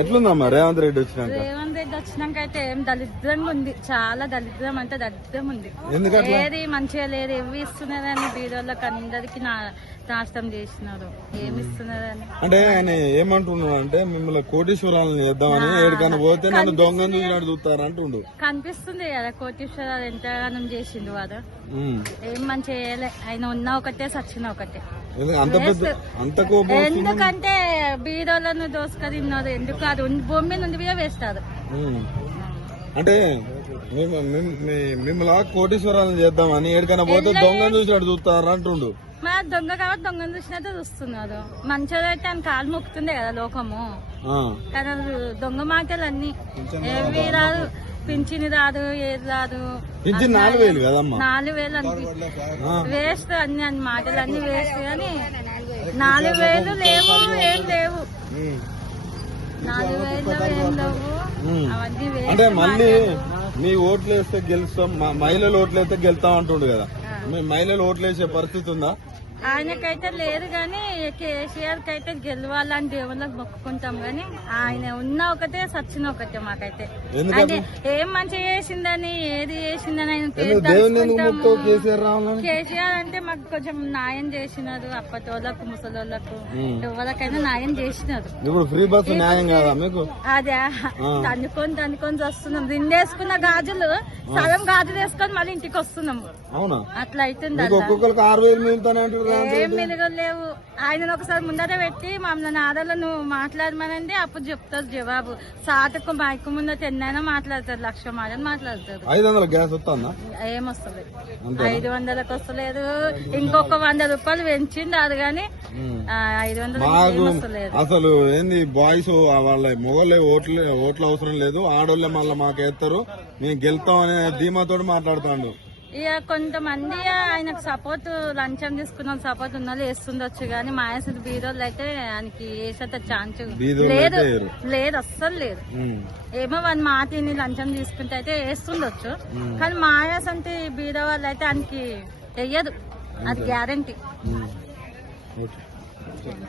ఎట్లుందమ్మా రేవంత్ రెడ్డి వచ్చినాక? రేవంత్ రెడ్డి వచ్చినాక అయితే ఏం దరిద్రంగా ఉంది, చాలా దరిద్రం అంటే దరిద్రం ఉంది. ఏది మంచిగా లేదు, ఎవి ఇస్తున్నారని బీదోళ్ళకి అందరికి నాశనం చేసినారు. ఏమి ఇస్తున్నారని అంటే ఆయన ఏమంటున్నాడు అంటే మిమ్మల్ని కోటీశ్వరాలను చేద్దామని ఏడుకని పోతే నన్ను దొంగను చూసినట్టు చూస్తారు అంటుండు. కనిపిస్తుంది కదా కోటీశ్వరాలు ఎంతగానం చేసిండు వాడు. ఏం మంచిగా చేయలే. ఆయన ఉన్నా ఒకటే సచ్చిన ఒకటే. ఎందుకంటే బీదోళ్ళను దోసుక తిన్నారు. ఎందుకు అది భూమి నుండి కూడా వేస్తారు. అంటే మిమ్మల్ని కోటీశ్వరాలను చేద్దామని ఏడుకైనా పోతే దొంగను చూసినట్టు చూస్తారు అంటుండు. మరి దొంగ కాబట్టి దొంగను చూసినట్టు చూస్తున్నారు. మంచిదైతే ఆయన కాలు మొక్కుతుండే కదా లోకము. కానీ దొంగ మాటలు అన్ని ఏవి రాదు, పింఛని రాదు, ఏది రాదు. 4,000 కదమ్మా, 4,000 వేస్ట్ అన్ని అన్ని మాటలు అన్ని వేస్ట్. కానీ 4,000 లేవు, ఏం లేవు. 4,000 ఏం లేవు, అవన్నీ వేస్ట్. అంటే మళ్ళీ మీ ఓట్లు వేస్తే గెలుస్తాం, మహిళలు ఓట్లు వేస్తే గెలుస్తాం అంటుండు కదా. మహిళలు ఓట్లు వేసే పరిస్థితి ఉందా? ఆయనకైతే లేదు కానీ కేసీఆర్ కి అయితే గెలవాలని దేవుళ్ళకి మొక్కుకుంటాం. గానీ ఆయన ఉన్న ఒకటే సచ్చిన ఒకటే. మాకైతే అంటే ఏం మంచిగా చేసిందని ఏది చేసిందని ఆయన కేసీఆర్ అంటే మాకు కొంచెం న్యాయం చేసినారు. అప్పటోళ్ళకు ముసలోళ్ళకు ఎవరికైనా న్యాయం చేసినారు. ఇప్పుడు ఫ్రీ బస్ న్యాయం కదా మీకు? అదే తనుకొని వస్తున్నాం. దిండేసుకున్న గాజులు సగం గాజులు వేసుకొని మళ్ళీ ఇంటికి వస్తున్నాం. అవునా? అట్లా అవుతుంది. ఏం మెలుగలేవు. ఆయన ఒకసారి ముందర పెట్టి మమ్మల్ని ఆడలను మాట్లాడమనండి, అప్పుడు చెప్తారు జవాబు. సాటకు మైకు ముందర ఎన్నైనా మాట్లాడతారు, 1,00,000 మాటలు మాట్లాడతారు. 500 గ్యాస్ వస్తుందా? ఏమొస్తలేదు, 500కి వస్తలేదు. ఇంకొక 100 రూపాయలు పెంచింది అది గాని 500 వస్తలేదు. అసలు ఏంది బాయ్స్ వాళ్ళ మొగోళ్ళే ఓట్లు అవసరం లేదు, ఆడోళ్ళే మళ్ళీ మాకు వేస్తారు, మేము గెలుతాం అనే ధీమాతో మాట్లాడుతాడు. ఇక కొంతమంది ఆయనకు సపోర్ట్ లంచం తీసుకున్న సపోర్ట్ ఉన్న వాళ్ళు వేస్తుండొచ్చు. కానీ మాయాసంటి బీదోళ్ళు అయితే ఆయనకి వేసేంత ఛాన్స్ లేదు, లేదు, అస్సలు లేదు. ఏమో వాళ్ళ మాటిని లంచం తీసుకుంటే అయితే వేస్తుండొచ్చు. కానీ మాయాసంటి బీద వాళ్ళు అయితే ఆయనకి వెయ్యదు, అది గ్యారంటీ.